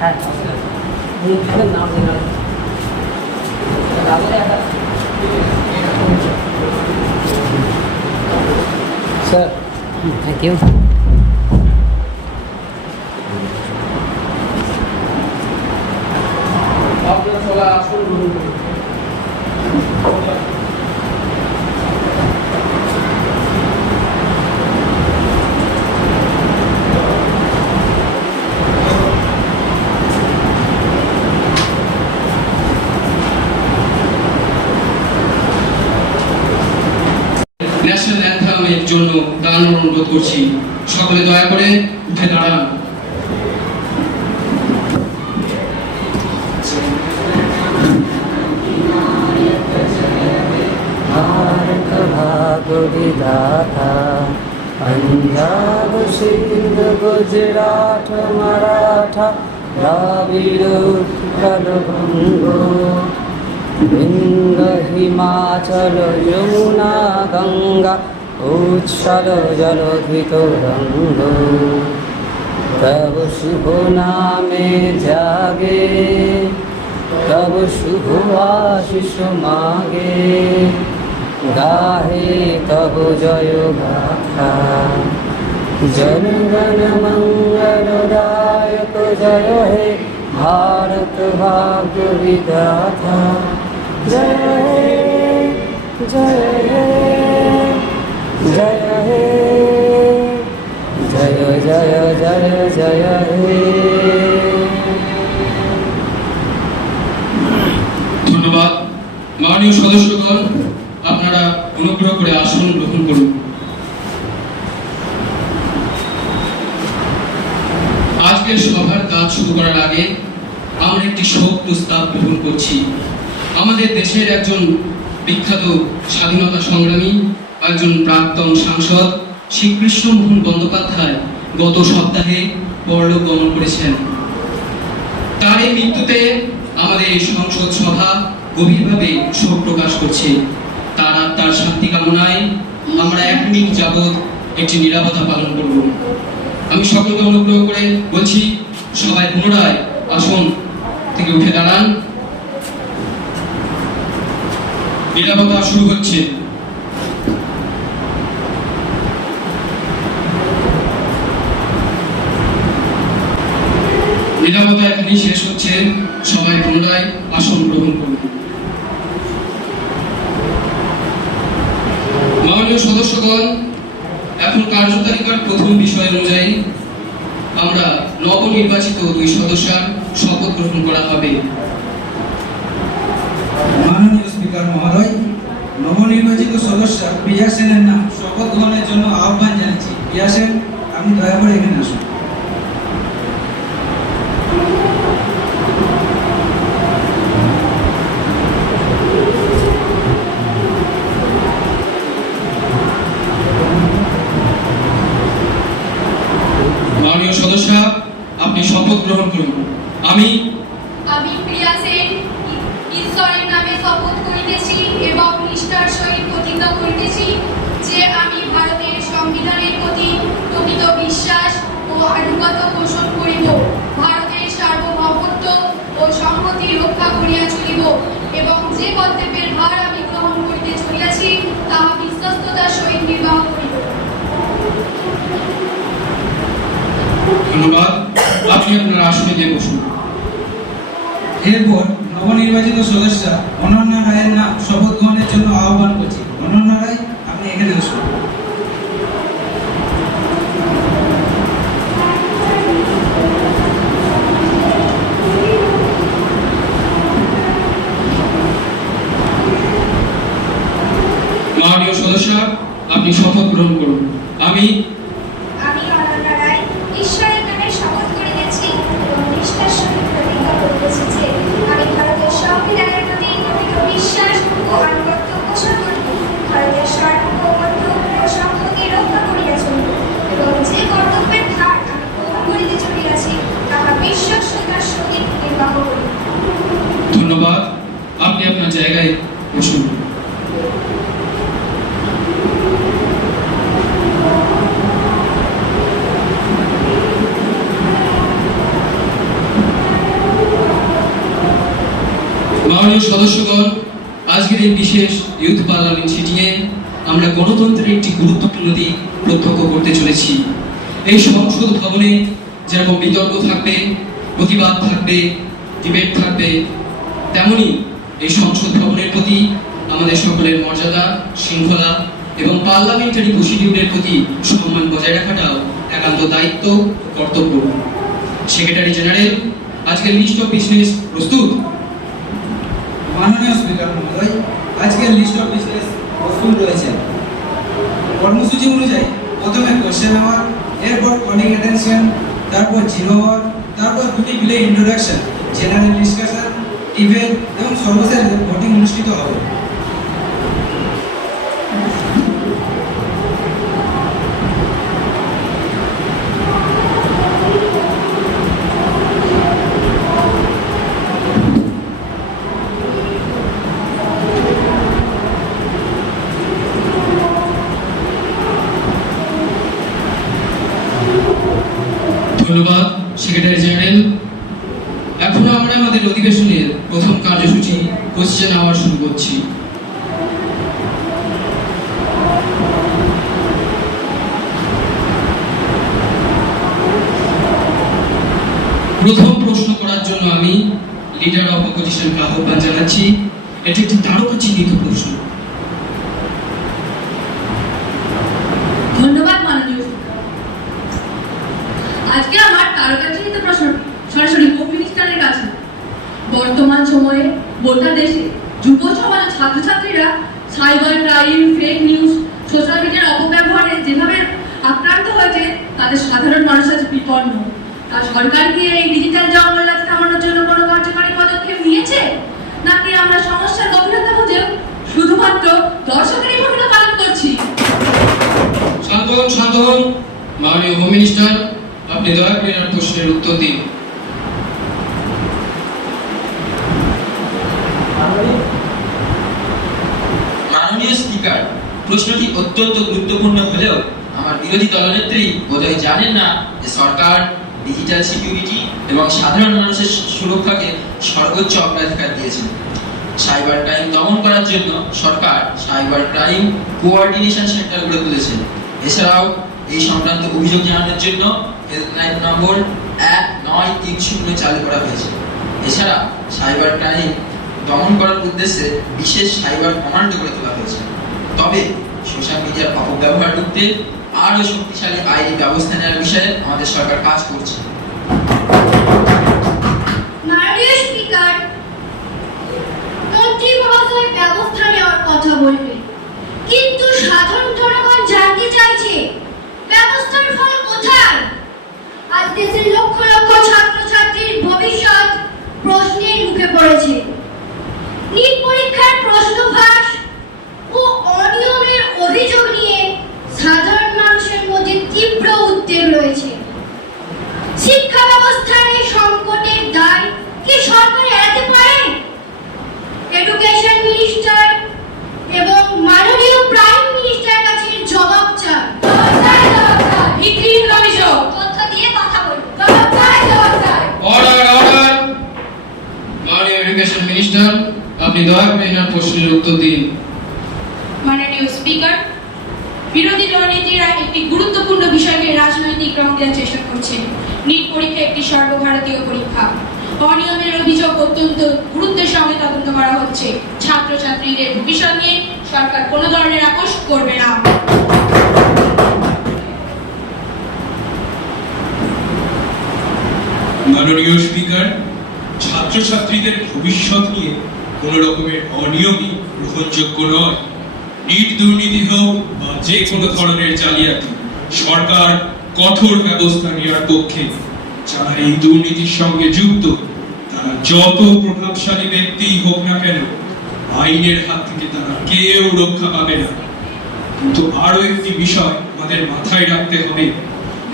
হ্যাঁ নাম sir thank you. National অ্যান্থেমের জন্য দাঁড়ানোর অনুরোধ করছি। সকলে দয়া করে উঠে দাঁড়ান। भारत भाग्य विधाता पंजाब सिंध गुजरात मराठा द्राविड़ उत्कल बंग विंध्य हिमाचल यमुना गंगा उच्छल जलधि तरंग तब शुभ नामे जागे तब शुभ आशीष मागे गाहे तब जय गाथा जनगण मंगलदायक जय हे भारत भाग्य विधाता जय हे जय हे जय हे जय जय जय जय हे। ধন্যবাদ। মাননীয় সদস্যগণ, আপনারা অনুগ্রহ করে আসন গ্রহণ করুন। আজকের সভার কাজ শুরু করার আগে আমরা একটি শোক প্রস্তাব গ্রহণ করছি। আমাদের দেশের একজন বিখ্যাত স্বাধীনতা সংগ্রামী, একজন প্রাক্তন সাংসদ শ্রীকৃষ্ণমোহন বন্দ্যোপাধ্যায় গত সপ্তাহে পরলোক গমন করেছেন। তার এই মৃত্যুতে আমাদের এই সংসদ সভা গভীরভাবে শোক প্রকাশ করছে। তার আত্মার শান্তি কামনায় আমরা 1 মিনিট যাবৎ একটি নীরবতা পালন করব। আমি সকলকে অনুগ্রহ করে বলছি, সবাই পুনরায় আসন থেকে উঠে দাঁড়ান। নীরবতা শুরু হচ্ছে। নীরবতা এখানেই শেষ হচ্ছে। সবাই পুনরায় আসন গ্রহণ করুন। মাননীয় সদস্যগণ, এখন কার্যতালিকার প্রথম বিষয় অনুযায়ী আমরা নবনির্বাচিত 2 সদস্যের শপথ গ্রহণ করা হবে। মাননীয় স্পিকার মহোদয়, নবনির্বাচিত সদস্য প্রিয়া সেনের নাম শপথ গ্রহণের জন্য আহ্বান জানাচ্ছি। প্রিয়া সেন, আপনি দয়া করে এখানে আসুন। মাননীয় সদস্য, আপনি শপথ গ্রহণ করুন। আমি প্রিয়া সেন ঈশ্বরের নামে শপথ করিতেছি এবং নিষ্ঠার সহিত প্রতিজ্ঞা করিতেছি যে আমি ভারতের সংবিধানের প্রতি প্রকৃত বিশ্বাস ও আনুগত্য পোষণ করিব, ভারতের সার্বভৌমত্ব ও সংহতি রক্ষা করিয়া চলিব এবং যে কর্তব্যের ভার আমি গ্রহণ করিতে চলিয়াছি তাহা বিশ্বস্ততার সহিত নির্বাহ করিব। ধন্যবাদ। আপনি আপনার আসনে গিয়ে বসুন। এরপর নবনির্বাচিত সদস্য অনন্যা রায়ের নাম শপথ গ্রহণের জন্য আহ্বান করছি। অনন্যা রায়, আপনি এখানে আসুন। মাননীয় সদস্য, আপনি শপথ গ্রহণ করুন। আমি অনন্যা রায় ঈশ্বরের নামে শপথ করিতেছি এবং নিষ্ঠার সহিত প্রতিজ্ঞা করিতেছি যে আমি ভারতের সংবিধানের প্রতি প্রকৃত বিশ্বাস ও আনুগত্য পোষণ করিব, ভারতের সার্বভৌমত্ব মাননীয় সদস্যগণ, আজকের এই বিশেষ ইউথ পার্লামেন্ট সিটিংয়ে আমরা গণতন্ত্রের একটি গুরুত্বপূর্ণ দিক প্রত্যক্ষ করতে চলেছি। এই সংসদ ভবনে যেরকম বিতর্ক থাকবে, প্রতিবাদ থাকবে, ডিবেট থাকবে, তেমনি এই সংসদ ভবনের প্রতি আমাদের সকলের মর্যাদা, শৃঙ্খলা এবং পার্লামেন্টারি প্রসিডিউরের প্রতি সম্মান বজায় রাখাটাও একান্ত দায়িত্ব ও কর্তব্য। সেক্রেটারি জেনারেল, আজকের লিস্ট অফ বিজনেস প্রস্তুত? মাননীয় স্পিকার মহোদয়, আজকের লিস্ট অফ বিজনেস প্রস্তুত রয়েছে। কর্মসূচি অনুযায়ী প্রথমে কোশ্চেন আওয়ার, এরপর কলিং অ্যাটেনশন, তারপর জিরো আওয়ার, তারপর দুটি বিলে ইন্ট্রোডাকশন, জেনারেল ডিসকাশন, ডিবেট এবং সর্বশেষে ভোটিং অনুষ্ঠিত হবে। ধন্যবাদ সেক্রেটারি জেনারেল। এখন আমরা আমাদের অধিবেশনের প্রথম কার্যসূচি কোশ্চেন আওয়ার শুরু করছি। প্রথম প্রশ্ন করার জন্য আমি লিডার অফ অপোজিশনকে আহ্বান জানাচ্ছি। এটি একটি তারকা চিহ্নিত প্রশ্ন। ধন্যবাদ মাননীয় স্পিকার। আজকে আমার তারকাচিহ্নিত প্রশ্ন সরাসরি হোম মিনিস্টারের কাছে। বর্তমান সময়ে গোটা দেশে যুব সমাজ ও ছাত্রছাত্রীরা cyber crime, fake news, social মিডিয়ার অপব্যবহারে যেভাবে আক্রান্ত হয়েছে, তাদের সাধারণ মানুষ আজ বিপন্ন। তা সরকার কি এই ডিজিটাল জঙ্গলরাজ থামানোর জন্য কোনো কার্যকরী পদক্ষেপ নিয়েছে, নাকি আমরা সমস্যার গভীরতা বুঝে শুধুমাত্র দর্শকেরই ভূমিকা পালন করছি? শান্ত হন, শান্ত হন। মাননীয় হোম মিনিস্টার, আপনি দয়া করে এর প্রশ্নের উত্তর দিন। মাননীয় স্পিকার, প্রশ্নটি অত্যন্ত গুরুত্বপূর্ণ হলেও আমার বিরোধী দলনেত্রী বোধহয় জানেন না যে সরকার ডিজিটাল সিকিউরিটি এবং সাধারণ মানুষের সুরক্ষাকে সর্বোচ্চ অগ্রাধিকার দিয়েছে। সাইবার ক্রাইম দমন করার জন্য সরকার সাইবার ক্রাইম কোঅর্ডিনেশন সেন্টার গড়ে তুলেছে। এছাড়াও এই সংক্রান্ত অভিযোগ জানানোর জন্য হেল্পলাইন নম্বর 1930 চালু করা হয়েছে। এছাড়া সাইবার ক্রাইম দমন করার উদ্দেশ্যে বিশেষ সাইবার কমান্ডো গড়ে তোলা হয়েছে। তবে সোশ্যাল মিডিয়ার অপব্যবহার রুখতে আরও শক্তিশালী আইনি ব্যবস্থা নেওয়ার বিষয়ে আমাদের সরকার কাজ করছে। মাননীয় স্পিকার, মন্ত্রী মহোদয় ব্যবস্থা নেওয়ার কথা বলবেন, কিন্তু সাধারণ জনগণ জানতে চাইছে ব্যবস্থার ফল কোথায়? আজ দেশের লক্ষ লক্ষ ছাত্রছাত্রীর ভবিষ্যৎ প্রশ্নের মুখে পড়েছে। নিট পরীক্ষার প্রশ্নভাস ও অনিয়মের অভিযোগ নিয়ে সাধারণ মানুষের মধ্যে তীব্র উদ্বেগ রয়েছে। শিক্ষা ব্যবস্থার এই সংকটের দায় কি সরকার এড়াতে পারে? এডুকেশন মিনিস্টার এবং মাননীয় প্রাইম মিনিস্টারের কাছে জবাব চাই। ভিত্তিহীন অভিযোগ, তথ্য দিয়ে কথা বলুন। Order, order. মাননীয় এডুকেশন মিনিস্টার, আপনি দয়া করে এর প্রশ্নের উত্তর দিন। মাননীয় স্পিকার, বিরোধী দলনেত্রীরা একটি গুরুত্বপূর্ণ বিষয়কে রাজনৈতিক রং দেওয়ার চেষ্টা করছে। নিট পরীক্ষা একটি সর্বভারতীয় পরীক্ষা। অনিয়মের অভিযোগ অত্যন্ত গুরুত্বের সঙ্গে তদন্ত করা হচ্ছে। ছাত্রছাত্রীদের ভবিষ্যৎ নিয়ে সরকার কোনো ধরনের আপোষ করবে না। মাননীয় স্পিকার, ছাত্রছাত্রীদের ভবিষ্যৎ নিয়ে কোন রকমের অনিয়মই গ্রহণযোগ্য নয়। নিট দুর্নীতি হোক বা যে কোনো ধরনের জালিয়াতি, সরকার কঠোর ব্যবস্থা নেওয়ার পক্ষে। যারা এই দুর্নীতির সঙ্গে যুক্ত, তারা যত প্রভাবশালী ব্যক্তিই হোক না কেন, আইনের হাত থেকে তারা কেউ রক্ষা পাবে না। কিন্তু আরো একটি বিষয় আমাদের মাথায় রাখতে হবে,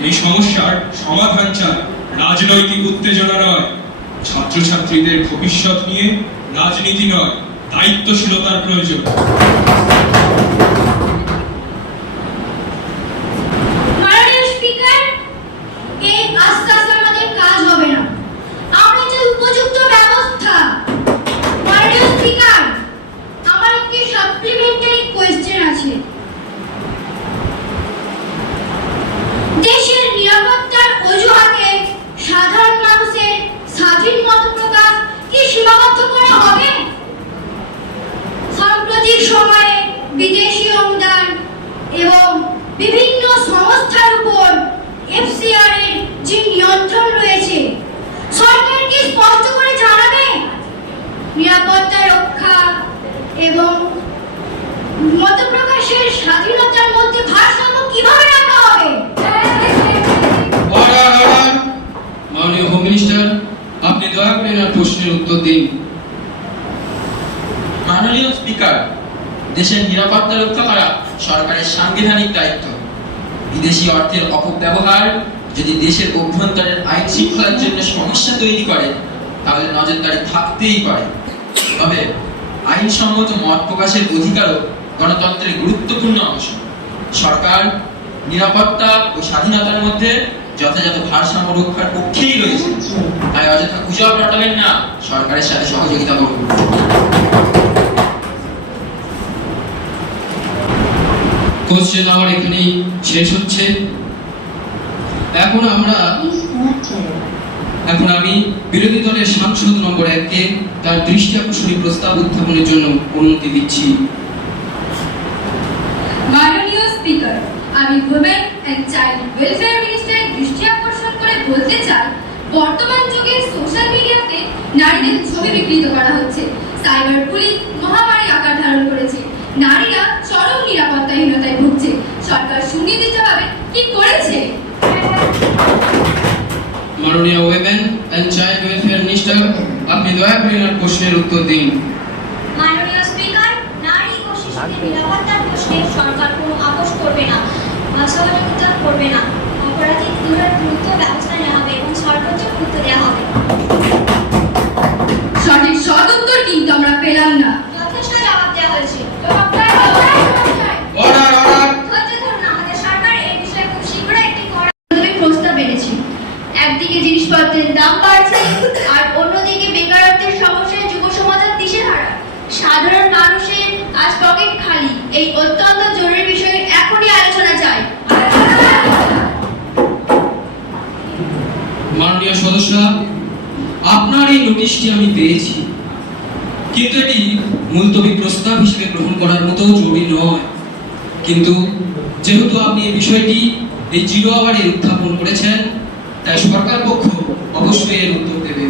এই সমস্যার সমাধান চাই রাজনৈতিক উত্তেজনা নয়। ছাত্রছাত্রীদের ভবিষ্যৎ নিয়ে রাজনীতি নয়, দায়িত্বশীলতার প্রয়োজন। মাননীয় স্পিকার, এই আশ্বাস আমাদের কাজ হবে না। আমরা যে উপযুক্ত ব্যবস্থা, মাননীয় সীমাবদ্ধ করা হবে? সাম্প্রতিক সময়ে বিদেশি অনুদান এবং বিভিন্ন সংস্থার উপর এফসিআর এর যে নিয়ন্ত্রণ রয়েছে, সরকার কি স্পষ্ট করে জানাবে নিরাপত্তা রক্ষা এবং মত প্রকাশের স্বাধীনতার মধ্যে ভারসাম্য কিভাবে রাখা হবে? Order order. মাননীয় হোম মিনিস্টার, আপনি দয়া করে এনার প্রশ্নের উত্তর দিন। মাননীয় স্পিকার, দেশের নিরাপত্তা রক্ষা করা সরকারের সাংবিধানিক দায়িত্ব। বিদেশি অর্থের অপব্যবহার যদি দেশের অভ্যন্তরের আইন শৃঙ্খলার জন্য সমস্যা তৈরি করে, তাহলে নজরদারি থাকতেই পারে। তবে আইনসম্মত মত প্রকাশের অধিকারও গণতন্ত্রের গুরুত্বপূর্ণ অংশ। সরকার নিরাপত্তা ও স্বাধীনতার মধ্যে যথাযথ ভারসাম্য রক্ষার পক্ষেই রয়েছে। তাই অযথা গুজব রটাবেন না, সরকারের সাথে সহযোগিতা করুন। কোশ্চেন আওয়ার এখানেই শেষ হচ্ছে। এখন আমি বিরোধী দলের সাংসদ নম্বর 1-কে তার দৃষ্টি আকর্ষণী প্রস্তাব উত্থাপনের জন্য অনুমতি দিচ্ছি। মাননীয় স্পিকার, আমি ওমেন এন্ড চাইল্ড ওয়েলফেয়ার মিনিস্টারের দৃষ্টি আকর্ষণ করে বলতে চাই, বর্তমান যুগে সোশ্যাল মিডিয়াতে নারীদের ছবি বিকৃত করা হচ্ছে। সাইবার বুলিং মহামারী আকার ধারণ করেছে। নারীরা চরম নিরাপত্তাহীনতায় ভুগছে। সরকার সুনির্দিষ্টভাবে কি করেছে? মাননীয় women and child welfare minister, আপনি দয়া করে এনার প্রশ্নের উত্তর দিন। মাননীয় স্পিকার, নারী ও শিশুদের নিরাপত্তার প্রশ্নে সরকার কোনো আপোষ করবে না, সহযোগিতা করবে না। অপরাধী দ্রুত ব্যবস্থা নেওয়া হবে এবং সর্বোচ্চ গুরুত্ব দেওয়া হবে। সঠিক সদুত্তর কিন্তু আমরা পেলাম না। যথেষ্ট জবাব দেওয়া হয়েছে। Order order. ধৈর্য ধরুন, আমাদের সরকার এই বিষয়ে খুব শীঘ্রই একটি কড়া প্রস্তাব এনেছি। একদিকে জিনিসপত্রের দাম বাড়ছে আর অন্যদিকে বেকারত্বের সমস্যায় যুব সমাজের দিশেহারা। সাধারণ মানুষের আজ পকেট খালি। এই অত্যন্ত জরুরি বিষয়ে এখনই আলোচনা চাই। মাননীয় সদস্যরা, আপনার এই নোটিশটি আমি পেয়েছি, কিন্তু এটি মুলতবি প্রস্তাব হিসেবে গ্রহণ করার মতো জরুরি নয়। কিন্তু যেহেতু আপনি এই বিষয়টি এই 0 আওয়ারে উত্থাপন করেছেন, তাই সরকার পক্ষ অবশ্যই এর উত্তর দেবে।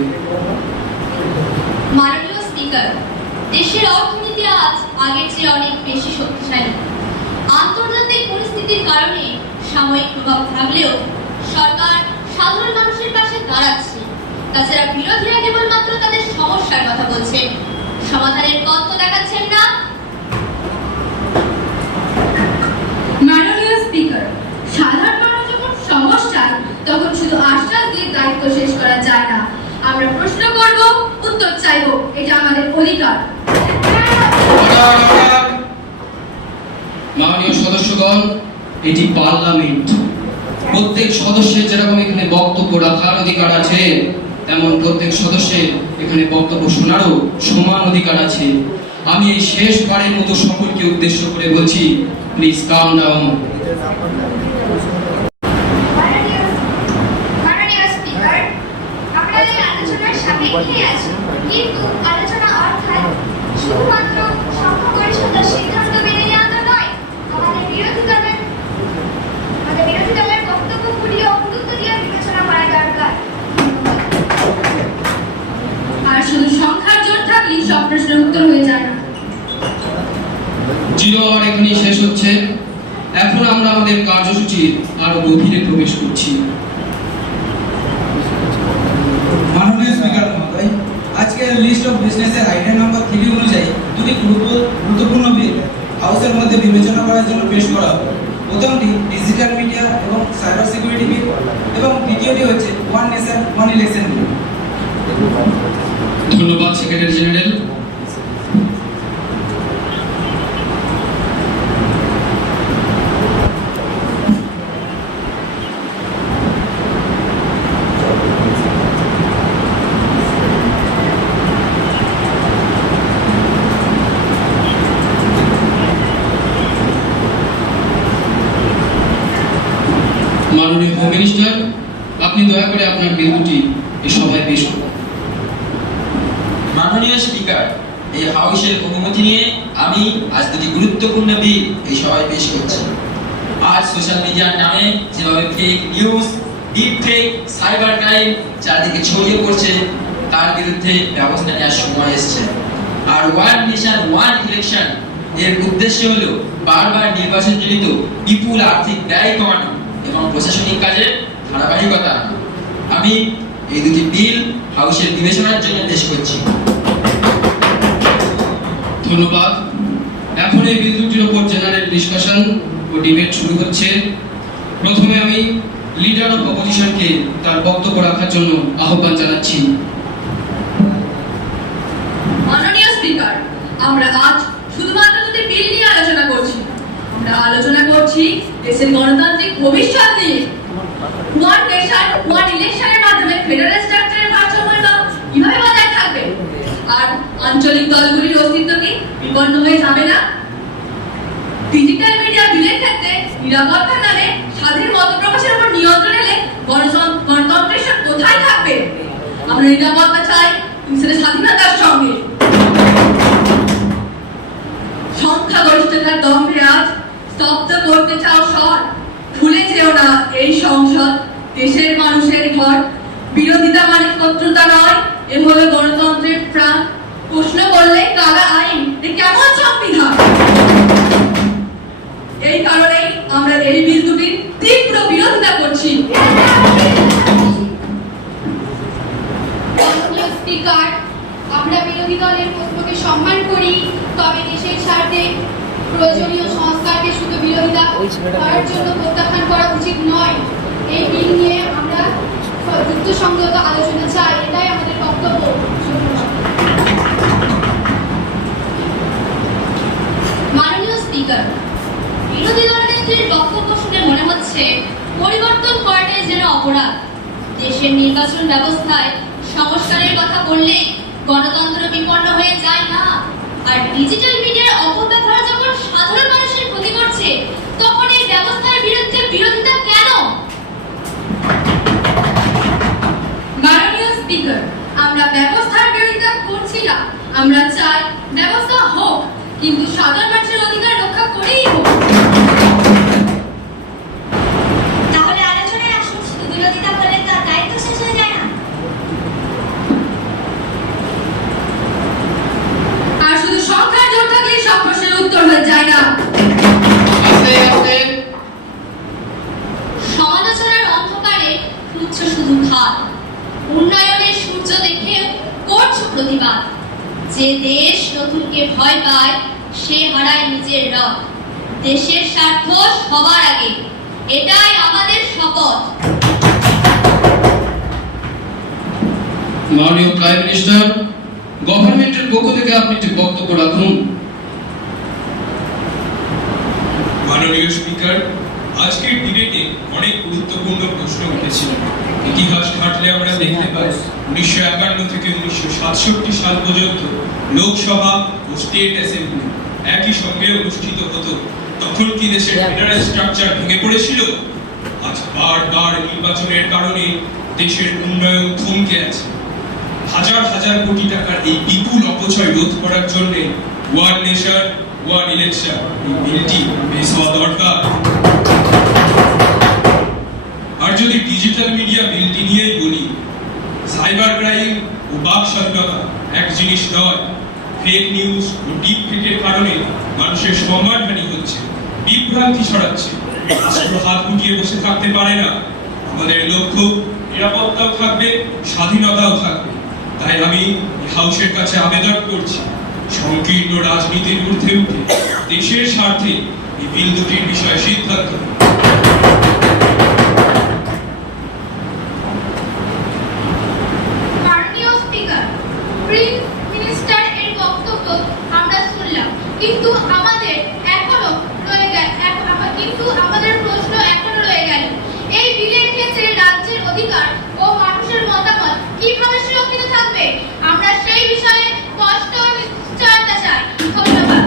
মাননীয় স্পিকার, দেশের অর্থনীতি আজ আগের চেয়ে অনেক বেশি শক্তিশালী। আন্তর্জাতিক পরিস্থিতির কারণে সাময়িক প্রভাব থাকলেও সরকার সাধারণ মানুষের পাশে দাঁড়াচ্ছে। তাছাড়া বিরোধীরা কেবলমাত্র তাদের সমস্যার কথা বলছেন, সমাধানের পথ তো দেখাচ্ছেন না। মাননীয় স্পিকার, সাধারণ মানুষ যখন সমস্যায়, তখন শুধু আশ্বাস দিয়ে দায়িত্ব শেষ করা যায় না। আমরা প্রশ্ন করব, উত্তর চাইব, এটা আমাদের অধিকার। মাননীয় সদস্যগণ, এটি পার্লামেন্ট। প্রত্যেক সদস্যের যেরকম এখানে বক্তব্য রাখার অধিকার আছে, তেমন প্রত্যেক সদস্যের এখানে বক্তব্য শোনারও সমান অধিকার আছে। আমি এই শেষবারের মতো সকলকে উদ্দেশ্য করে বলছি, প্লিজ কাম ডাউন। মাননীয় স্পিকার, আমরা এই আলোচনার সাপেক্ষেই আছি, কিন্তু আলোচনা অর্থাৎ শুধুমাত্র সংখ্যাগরিষ্ঠতার সিদ্ধান্ত মেনে নেওয়া তো নয়। আমাদের বিরোধী দলের বক্তব্যগুলিও গুরুত্ব দিয়ে বিবেচনা করা দরকার। আর শুধু সংখ্যার জোর থাকলেই সব প্রশ্নের উত্তর হয়ে যায় না। 0 আওয়ার এখানেই শেষ হচ্ছে। এখন আমরা আমাদের কার্যসূচির আরো গভীরে প্রবেশ করছি। মাননীয় স্পিকার মহোদয়, আজকের লিস্ট অফ বিজনেসের আইটেম নম্বর 3 অনুযায়ী দুটি গুরুত্বপূর্ণ বিল হাউসের মধ্যে বিবেচনা করার জন্য পেশ করা হবে। প্রথমটি ডিজিটাল মিডিয়া এবং সাইবার সিকিউরিটি বিল এবং দ্বিতীয়টি হচ্ছে ওয়ান নেশন ওয়ান ইলেকশন বিল। ধন্যবাদ সেক্রেটারি জেনারেল। মাননীয় হোম মিনিস্টার, আপনি দয়া করে আপনার বিল দুটি এই সভায় পেশ করুন। মাননীয় স্পিকার, এই হাউসের অনুমতি নিয়ে আমি আজ দুটি গুরুত্বপূর্ণ বিল এই সভায় পেশ করছি। আজ সোশ্যাল মিডিয়ার নামে যেভাবে fake news, deep fake, cyber crime চারদিকে ছড়িয়ে পড়ছে, তার বিরুদ্ধে ব্যবস্থা নেওয়ার সময় এসেছে। আর ওয়ান নেশন ওয়ান ইলেকশন এর উদ্দেশ্য হলো বারবার নির্বাচনজনিত বিপুল আর্থিক ব্যয় কমানো এবং প্রশাসনিক কাজের ধারাবাহিকতা আনা। আমি এই দুটি বিল হাউসের বিবেচনার জন্য পেশ করছি। ধন্যবাদ। এখন এই বিল দুটির উপর জেনারেল ডিসকাশন ও ডিবেট শুরু হচ্ছে। প্রথমে আমি লিডার অফ অপোজিশনকে তার বক্তব্য রাখার জন্য আহ্বান জানাচ্ছি। মাননীয় স্পিকার, আমরা আজ শুধুমাত্র দুটি বিল নিয়ে আলোচনা করছি। আমরা আলোচনা করছি দেশের গণতান্ত্রিক ভবিষ্যৎ নিয়ে। ওয়ান নেশন ওয়ান ইলেকশনের মাধ্যমে ফেডারেল স্ট্রাকচারের ভারসাম্যতা কিভাবে বজায় থাকবে, আর আঞ্চলিক দলগুলির অস্তিত্ব কি বিপন্ন হয়ে যাবে না? ডিজিটাল মিডিয়া বিলের ক্ষেত্রে নিরাপত্তার নামে স্বাধীন মত প্রকাশের উপর নিয়ন্ত্রণ এলে গণতন্ত্রের কোথায় থাকবে? আমরা নিরাপত্তা চাই দেশের স্বাধীনতার সঙ্গে। সংখ্যাগরিষ্ঠতার দম্ভে আজ স্তব্ধ করতে চাও স্বর, ভুলে যেও না এই সংসদ দেশের মানুষের ঘর। বিরোধিতা মানে শত্রুতা নয়, এ হলো গণতন্ত্রের প্রাণ। প্রশ্ন করলে কারা আইন, এ কেমন সংবিধান? এই কারণেই আমরা এই বিল দুটির তীব্র বিরোধিতা করছি। মাননীয় স্পিকার, আমরা বিরোধী দলের প্রশ্নকে সম্মান করি, তবে দেশের স্বার্থে প্রয়োজনীয় সংস্কারকে শুধু বিরোধিতা করার জন্য প্রত্যাখ্যান করা উচিত নয়। এই বিল নিয়ে আমরা যুক্তিসঙ্গত আলোচনা চাই, এটাই আমাদের বক্তব্য। মাননীয় স্পিকার, বিরোধী দলনেত্রীর বক্তব্য শুনে মনে হচ্ছে পরিবর্তন করাটাই যেন অপরাধ। দেশের নির্বাচন ব্যবস্থায় সংস্কারের কথা বললে গণতন্ত্র বিপন্ন হয়ে যায় না। আর ডিজিটাল মিডিয়ার অপব্যবহার যখন সাধারণ মানুষের ক্ষতি করছে, তখন এই ব্যবস্থার বিরুদ্ধে বিরোধিতা কেন? মাননীয় স্পিকার, আমরা ব্যবস্থার বিরোধিতা করছি না। আমরা চাই ব্যবস্থা হোক, কিন্তু সাধারণ মানুষের অধিকার রক্ষা করেই হোক। তাহলে আলোচনায় আসুন, শুধু বিরোধিতা করলে তার দায়িত্ব শেষ হয়ে যায় না। আর শুধু সংখ্যার জোর থাকলেই সব প্রশ্নের উত্তর হয়ে যায় না। সমালোচনার অন্ধকারে খুঁজছ শুধু খাদ, উন্নয়নের সূর্য দেখেও করছো প্রতিবাদ। যে দেশ নতুনকে ভয় পায়, সে হারায় নিজের রথ। দেশের স্বার্থ সবার আগে, এটাই আমাদের শপথ। মাননীয় প্রাইম মিনিস্টার, গভর্নমেন্টের পক্ষ থেকে আপনি একটি বক্তব্য রাখুন। মাননীয় স্পিকার, আজকের ডিবেটে অনেক গুরুত্বপূর্ণ প্রশ্ন উঠেছিল। ইতিহাস ঘাটলে আমরা দেখতে পাই 1951 থেকে 1967 সাল পর্যন্ত লোকসভা ও স্টেট অ্যাসেম্বলি একই সঙ্গে অনুষ্ঠিত হতো। তখন কি দেশের ফেডারেল স্ট্রাকচার ভেঙে পড়েছিল? আজ বারবার নির্বাচনের কারণে দেশের উন্নয়ন থমকে আছে। হাজার হাজার কোটি টাকার এই বিপুল অপচয় রোধ করার জন্য ওয়ান নেশন ওয়ান ইলেকশন এই বিলটি পেশ হওয়া দরকার। আর যদি ডিজিটাল মিডিয়া বিলটি নিয়েই বলি, সাইবার ক্রাইম ও বাক স্বাধীনতা এক জিনিস নয়। ফেক নিউজ ও ডিপ ফেকের কারণে মানুষের সম্মানহানি হচ্ছে, বিভ্রান্তি ছড়াচ্ছে। রাষ্ট্র হাত গুটিয়ে বসে থাকতে পারে না। আমাদের লক্ষ্য নিরাপত্তাও থাকবে, স্বাধীনতাও থাকবে। তাই আমি হাউসের কাছে আবেদন করছি, সংকীর্ণ রাজনীতির ঊর্ধ্বে উঠে দেশের স্বার্থে এই বিল দুটির বিষয়ে সিদ্ধান্ত নিন। মাননীয় স্পিকার, প্রিন্স মিনিস্টার এর বক্তব্য আমরা শুনলাম, কিন্তু আমাদের প্রশ্ন এখনো রয়ে গেল। এই বিলের ক্ষেত্রে রাজ্যের অধিকার ও মানুষের মতামত কিভাবে সুরক্ষিত থাকবে? আমরা সেই বিষয়ে স্পষ্ট নিশ্চয়তা চাই। ধন্যবাদ।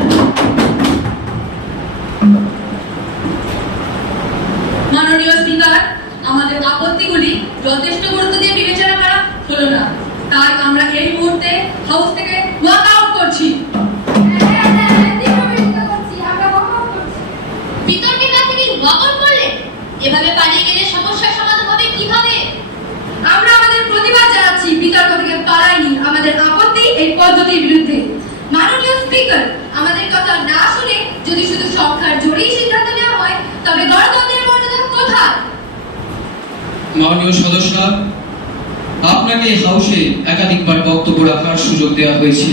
মাননীয় স্পিকার, আমাদের আপত্তিগুলি যথেষ্ট গুরুত্ব দিয়ে বিবেচনা করা হলো না। তাই আমরা এই মুহূর্তে হাউস থেকে এই পদ্ধতির বিরুদ্ধে। মাননীয় স্পিকার, আমাদের কথা না শুনে যদি শুধু সংখ্যার জোরেই সিদ্ধান্ত নেওয়া হয় তবে গণতন্ত্রের মর্যাদা কোথায়? মাননীয় সদস্যরা, আপনাকে এই হাউসে একাধিকবার বক্তব্য রাখার সুযোগ দেওয়া হয়েছে।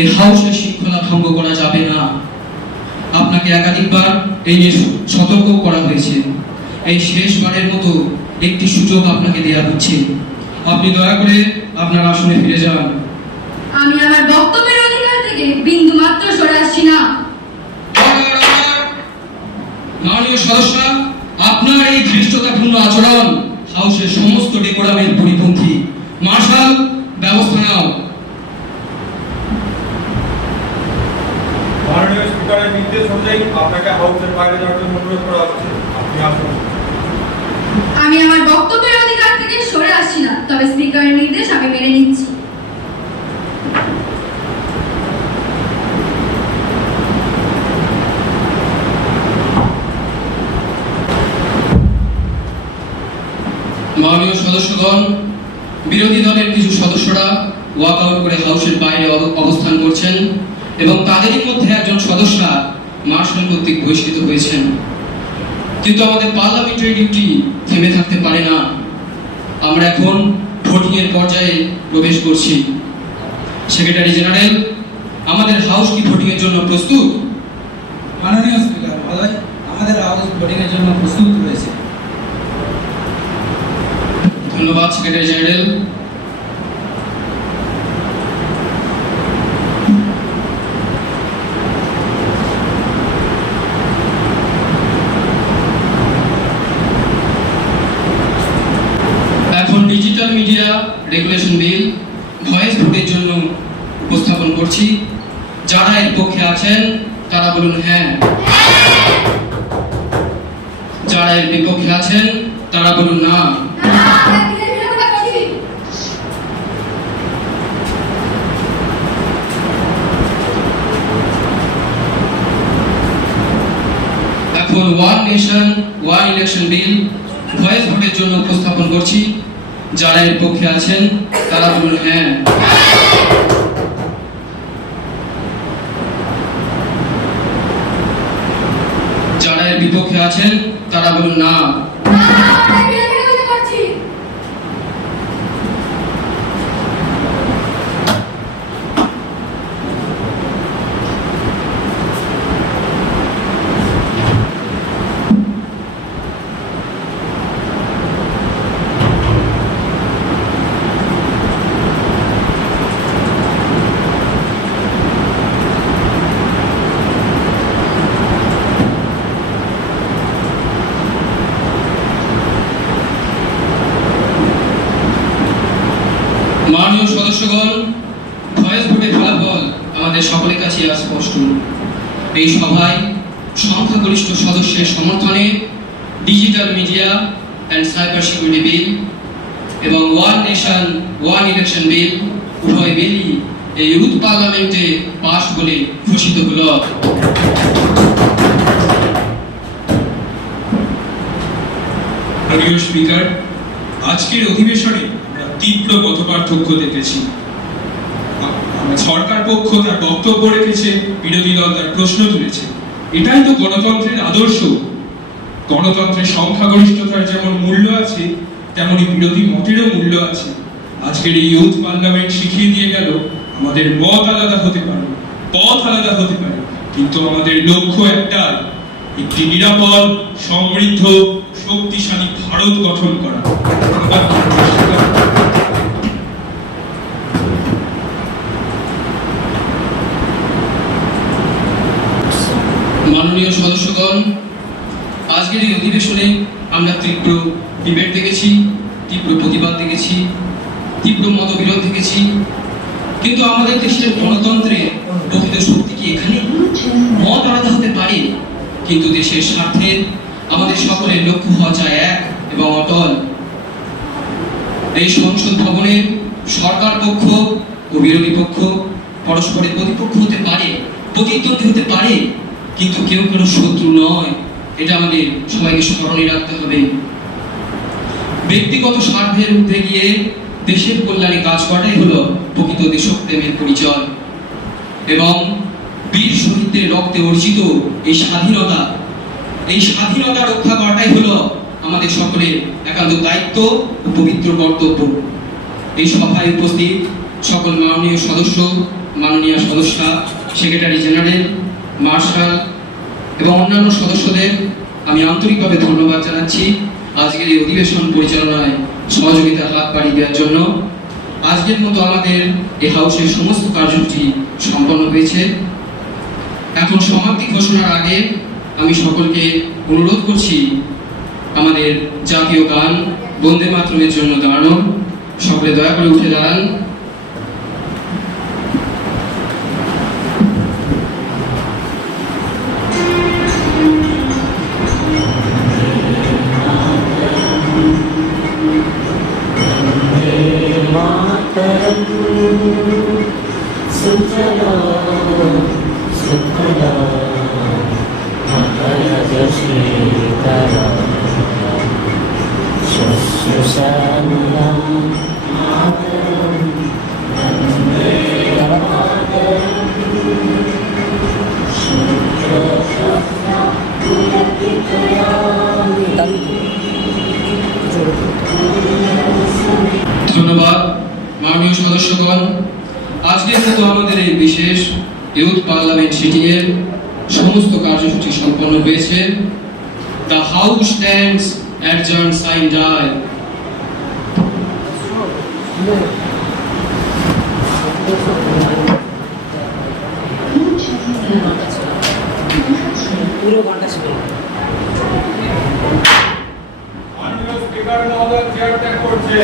এই হাউসের শৃঙ্খলা ভঙ্গ করা যাবে না। আপনাকে একাধিকবার এই নিয়ে সতর্ক করা হয়েছে। এই শেষবারের মতো একটি সুযোগ আপনাকে দেওয়া হচ্ছে। আপনি দয়া করে আপনার আসনে ফিরে যান। আমি আমার বক্তব্যের অধিকার থেকে বিন্দু মাত্র সরে আসছি না। মাননীয় সদস্যরা, আপনার এই ধৃষ্টতাপূর্ণ আচরণ হাউসের সমস্ত ডেকোরামের পরিপন্থী। মার্শাল, ব্যবস্থা নাও। মাননীয় স্পিকারের নির্দেশ অনুযায়ী আপনাকে হাউসের বাইরে যাওয়ার জন্য অনুরোধ করা হচ্ছে। আপনি আসুন। আমি আমার বক্তব্যের অধিকার থেকে সরে আসছি না, তবে স্পিকারের নির্দেশ আমি মেনে নিচ্ছি। মাননীয় সদস্যগণ, বিরোধী দলের কিছু সদস্যরা ওয়াক আউট করে হাউসের বাইরে অবস্থান করছেন এবং তাদেরই মধ্যে একজন সদস্যা মার্শাল কর্তৃক বহিষ্কৃত হয়েছেন। কিন্তু আমাদের পার্লামেন্টারি ডিউটি থেমে থাকতে পারে না। আমরা এখন ভোটিং এর পর্যায়ে প্রবেশ করছি। সেক্রেটারি জেনারেল, আমাদের হাউস কি ভোটিং এর জন্য প্রস্তুত? মাননীয় স্পিকার মহোদয়, আমাদের হাউস ভোটিং এর জন্য প্রস্তুত রয়েছে। ধন্যবাদ সেক্রেটারি জেনারেল। এখন ডিজিটাল মিডিয়া রেগুলেশন বিল ভয়েস ভোটের জন্য উপস্থাপন করছি। যারা এর পক্ষে আছেন তারা বলুন হ্যাঁ। যারা এর বিপক্ষে আছেন তারা বলুন না। এখন ওয়ান নেশন ওয়ান ইলেকশন বিল ভয়েস ভোটের জন্য উপস্থাপন করছি। যারা এর পক্ষে আছেন তারা বলুন হ্যাঁ। যারা এর বিপক্ষে আছেন তারা বলুন না। মাননীয় সদস্যগণ, ভয়েস ভোটের ফলাফল আমাদের সকলের কাছে আজ স্পষ্ট। এই সভায় সংখ্যাগরিষ্ঠ সদস্যের সমর্থনে digital media and cyber security bill এবং one nation one election bill উভয় বিলই এই ইউথ পার্লামেন্টে পাশ বলে ঘোষিত হল। মাননীয় স্পিকার, আজকের অধিবেশনে আমরা তীব্র মতপার্থক্য দেখেছি। সরকার পক্ষ তার বক্তব্য রেখেছে, বিরোধী দল তার প্রশ্ন তুলেছে। এটাই তো গণতন্ত্রের আদর্শ। গণতন্ত্রের সংখ্যাগরিষ্ঠতার যেমন মূল্য আছে, তেমনি বিরোধী মতেরও মূল্য আছে। আজকের এই ইউথ পার্লামেন্ট শিখিয়ে দিয়ে গেল আমাদের মত আলাদা হতে পারে, পথ আলাদা হতে পারে, কিন্তু আমাদের লক্ষ্য একটাই, একটি নিরাপদ, সমৃদ্ধ, শক্তিশালী ভারত গঠন করা। মাননীয় সদস্যগণ, আজকের এই অধিবেশনে আমরা তীব্র ডিবেট দেখেছি, তীব্র প্রতিবাদ দেখেছি, তীব্র মতবিরোধ দেখেছি। কিন্তু আমাদের দেশের গণতন্ত্রে প্রকৃত শক্তি কি এখানে? মত আলাদা হতে পারে, কিন্তু দেশের স্বার্থে আমাদের সকলের লক্ষ্য হওয়া চাই এক এবং অটল। এই সংসদ ভবনে সরকার পক্ষ ও বিরোধী পক্ষ পরস্পরের প্রতিপক্ষ হতে পারে, প্রতিদ্বন্দ্বী হতে পারে, কিন্তু কেউ কোনো শত্রু নয়। এটা আমাদের সবাইকে স্মরণে রাখতে হবে। ব্যক্তিগত স্বার্থের ঊর্ধ্বে গিয়ে দেশের কল্যাণে কাজ করাটাই হলো প্রকৃত দেশপ্রেমের পরিচয় এবং বীর শহীদদের রক্তে অর্জিত এই স্বাধীনতা রক্ষা করাটাই হলো আমাদের সকলের একান্ত দায়িত্ব ও পবিত্র কর্তব্য। এই সভায় উপস্থিত সকল মাননীয় সদস্য, মাননীয় সদস্যা, সেক্রেটারি জেনারেল, মার্শাল এবং অন্যান্য সদস্যদের আমি আন্তরিকভাবে ধন্যবাদ জানাচ্ছি আজকের এই অধিবেশন পরিচালনায় সহযোগিতার হাত বাড়িয়ে দেওয়ার জন্য। আজকের মতো আমাদের এই হাউসের সমস্ত কার্যসূচি সম্পন্ন হয়েছে। এখন সমাপ্তি ঘোষণার আগে আমি সকলকে অনুরোধ করছি আমাদের জাতীয় গান বন্দে মাতরমের জন্য দাঁড়ানো। সকলে দয়া করে উঠে দাঁড়ান। मातरम सुजला सुफला मकरंद शीतला शस्यश्यामलां मातरं वन्दे मातरम्। ধন্যবাদ মাননীয় সদস্যগণ। আজকের মতো আমাদের এই বিশেষ ইউথ পার্লামেন্ট সিটিং এর সমস্ত কার্যসূচি সম্পন্ন হয়েছে। The house stands adjourned sign die. পুরো ঘন্টা ছিল। মাননীয় স্পিকার মহোদয় চেয়ার ত্যাগ করছে।